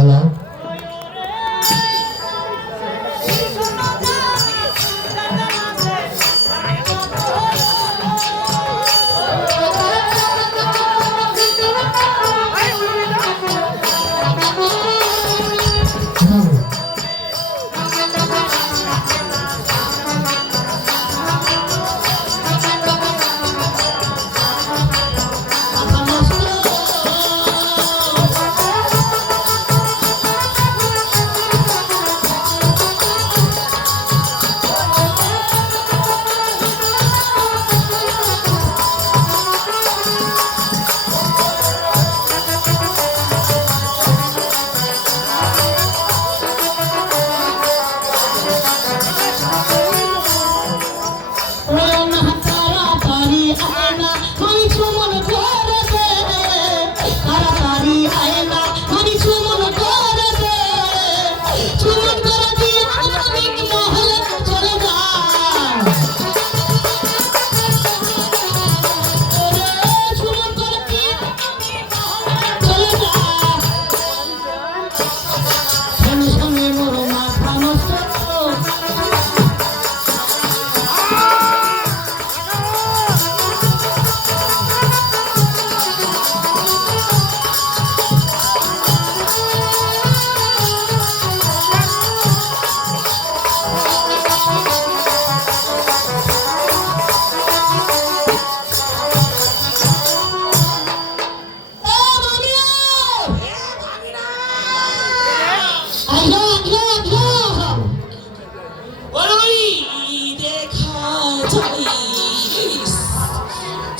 Hello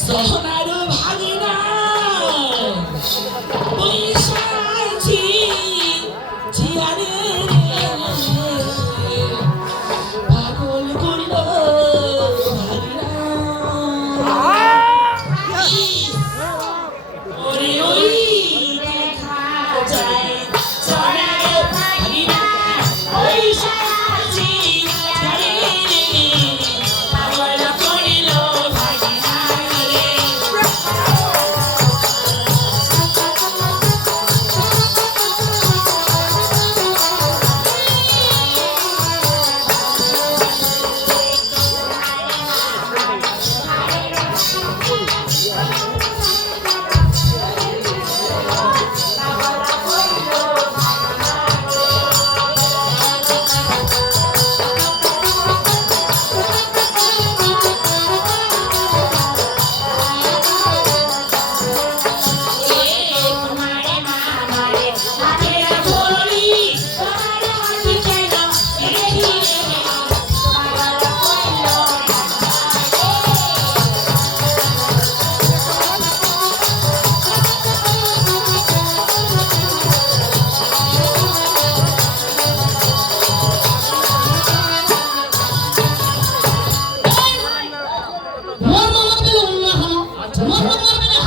সোনার ভাগিনা বৈশাখী জিয়ারে পাগল করল ভাগিনা ওরে ওই দেখা যায় সোনার ভাগিনা বৈশাখী জিয়ারে পাগল করিল ভাগিনা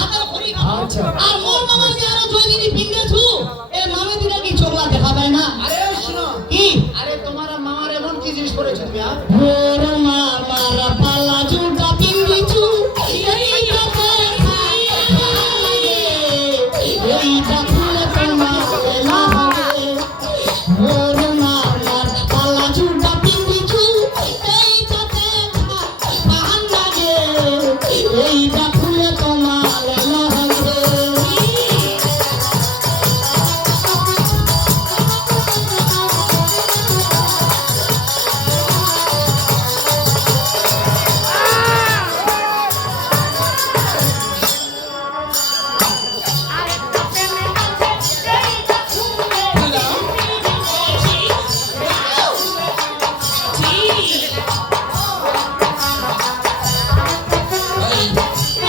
আর মোর মামাকে আরো দুই দিনই পিঙ্গেছু এ মামা দিরা কি চোখলা দেখা পায় না। আরে শুনো কি আরে তোমার মামার এমন কি জিনিস করেছো তুমি মোর মামার পালা জুটা পিঙ্গেছু এইটা এইটা খুলে তোমার লাগে মোর মামার পালা জুটা পিঙ্গেছু এইটা পাহান লাগে এইটা খুলে তোমার লাগে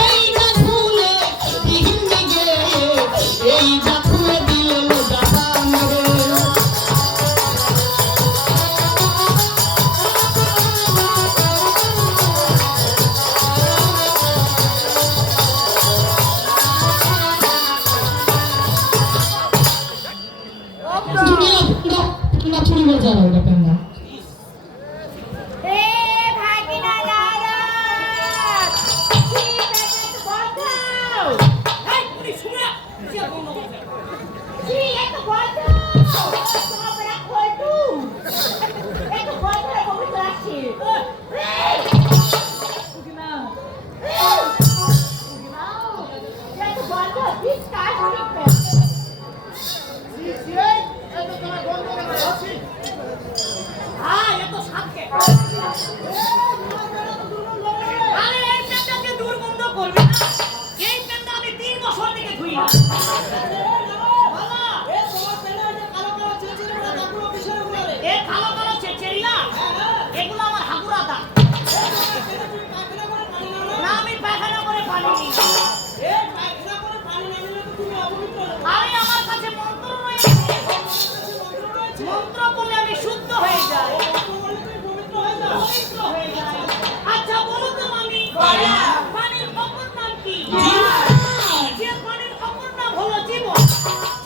এইটা খুলে পিহিন্দি গে এইটা খুলে দিলে দাদা মরে না চুরি করে যারা ওটা পেন না এ ভাগিনা দাদা ঠিক আছে বন্ধ এই শুনে কি একটু বন্ধ আমি আমার কাছে মন্ত্র রয়েছে। মন্ত্র বলে আমি শুদ্ধ হয়ে যাই। পবিত্র হয়ে যাই। আচ্ছা বলো তো মামি, পানির অপর নাম কি? যে পানির অপর নাম হলো জীবন।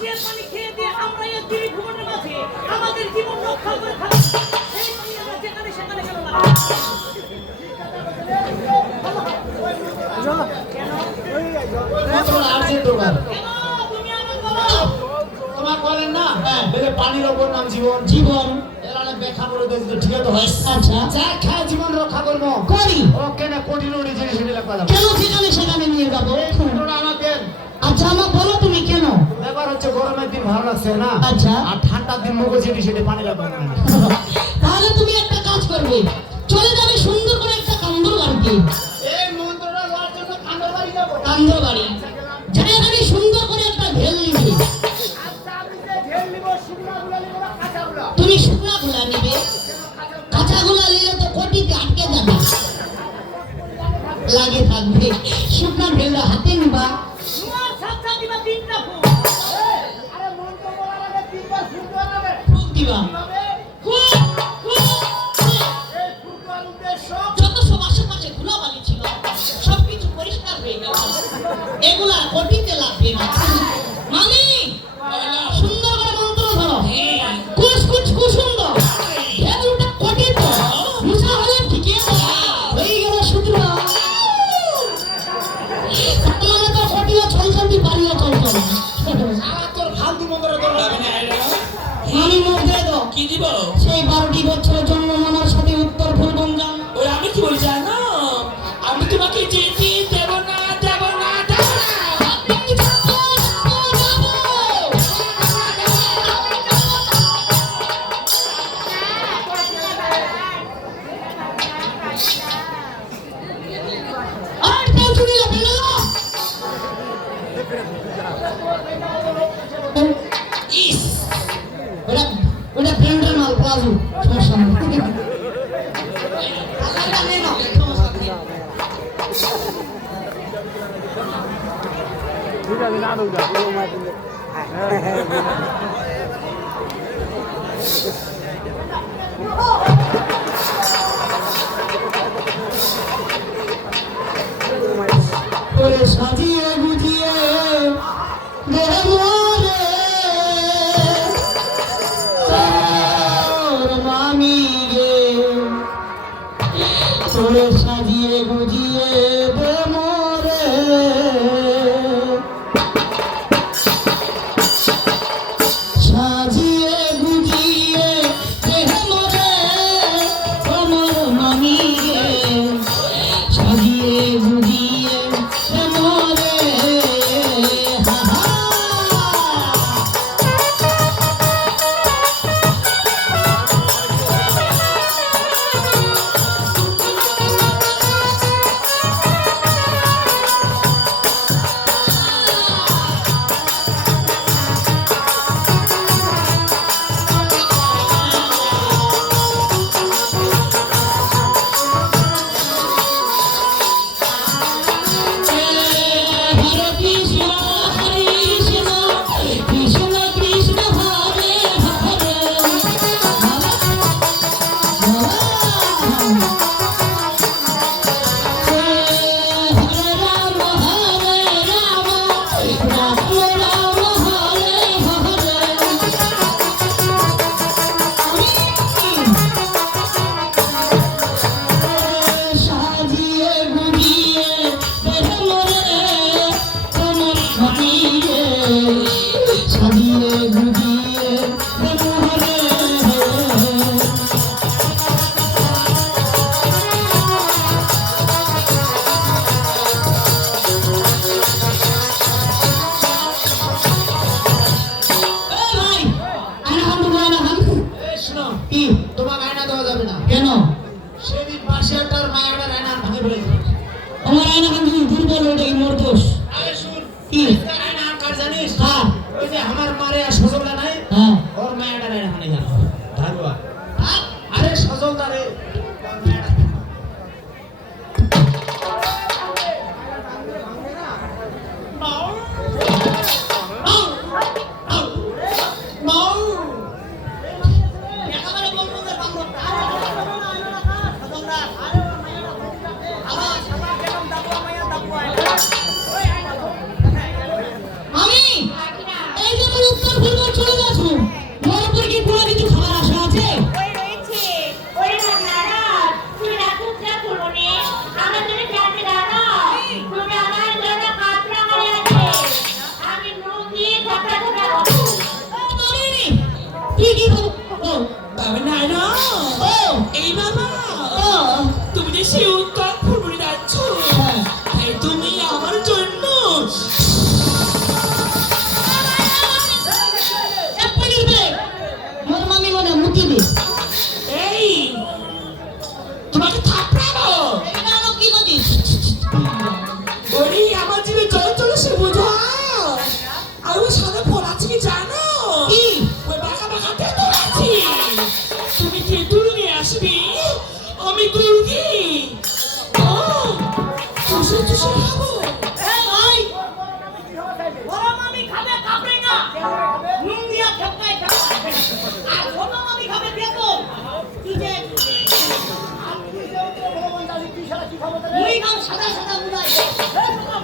যে পানি খেয়ে দিয়ে আমরা এই ত্রিভুবনের মাঝে আমাদের জীবন রক্ষা করে থাকি, সেই পানি আমরা যেখানে সেখানে গেল না। মন্ত্রটা আছে তোমার। কেন তুমি আমার বলো? তোমার বলেন না হ্যাঁ। বলে পানির ওপর নাম জীবন। জীবন এর অনেক ব্যাখ্যা করে দিয়েছে, ঠিক আছে হয়। আচ্ছা যা খায় জীবন রক্ষা করবো করি ও কেন কঠিন ওটি জিনিস এটি লেখা যাবে। কেন সেখানে সেখানে নিয়ে যাবো? তোমরা আমাকে আচ্ছা আমাকে বলো তুমি কেন? ব্যাপার হচ্ছে গরমের দিন ভালো লাগছে না, আচ্ছা। আর ঠান্ডার দিন মুখে যেটি সেটি পানি লাগবে না। তাহলে তুমি একটা কাজ করবে, চলে যাবে সুন্দর করে একটা কান্দর বাড়িতে। এই মন্ত্রটা লওয়ার জন্য কান্দর বাড়ি যাবো। কান্দর বাড়ি যেখানে সুন্দর করে একটা ঢেল নিবে। আচ্ছা আমি যে ঢেল নিব, শুকনা গুলা নিব না কাঁচা গুলা? তুমি শুকনা গুলা নিবে, কাঁচা গুলা নিলে তো কটিতে আটকে যাবে, লাগে থাকবে। শুকনা ঢেলটা হাতে নিবা, তোমার সাথে দিবা তিনটা ফুল। আরে মন্ত্র বলার আগে তিনবার ফুল দেওয়া যাবে। ফুক দিবা। কিভাবে? ফুক, ফুক, ফুক। এই ফুল দেওয়ার উদ্দেশ্য যত সব আশেপাশে ধুলাবালি ছিল সবকিছু পরিষ্কার হয়ে গেল, এগুলা কটিতে লাগবে না। মামি সুন্দর করে মন্ত্র ধরো, কুস কুচ কুসুন্দর ঢেলুটা কটিতে মুছা হলে ঠিকই হয়ে গেল সূত্র। মানে তো কটিও ছলছলটি পারিও চলতো না। আর তোর ফালতু মন্ত্র তোর লাগবে না। মামি মুখ দিয়ে দাও, কি দিব? সেই 12টি বছরের জন্ম মনার সাথে উত্তর পূর্বঞ্জাম। ওই আমি কি বলি জানো? আমি তোমাকে যেতে দেব না, দেব না, দেব না। আর টেনশন নিলে ফেলে দাও। ইস, ওটা ওটা ব্র্যান্ডের মাল প্লাজো, সমস্যা নেই। আলাদা নেই না, সমস্যা নেই। ওরে সাজিয়ে গুজিয়ে দেহ মোরে তোর মামি গে, তোরে সাজিয়ে গুজিয়ে দে মোরে। সাজিয়ে গুজিয়ে দেহ মোরে তোমার মামি গে, সাজিয়ে গুজিয়ে দে মোরে। হা হা। তুই কি বল ও বাবা না না ও এই বাবা ও তুমি যে সে উত্তর ফুলবুড়ি যাচ্ছ হ্যাঁ। তাই তুমি আমার জন্য এক মিনিট বে মোর মামি মনে মুতি দি এই তোমাকে থাপড়াবো এটা আনো কি করিস ওরে আমার জিভে জল চলে সে বোঝা আর ওই সাদা ফল আছে কি জানো কি ওই বাঁকা বাঁকা তেঁতুল আছে তুমি তেঁতুল নিয়ে আসবি আমি গুড়গি ও চুষে চুষে খাবো এই ভাই বড় মামি খাবে কাপড়েঙ্গা নুন দিয়া খেপকায় খেপকায় আর ছোট মামি খাবে বেতন কি যে ভগবান জানি কি সারা কি খাবো তাহলে মুই খাম সাদা সাদা মুলাই এই বাবা,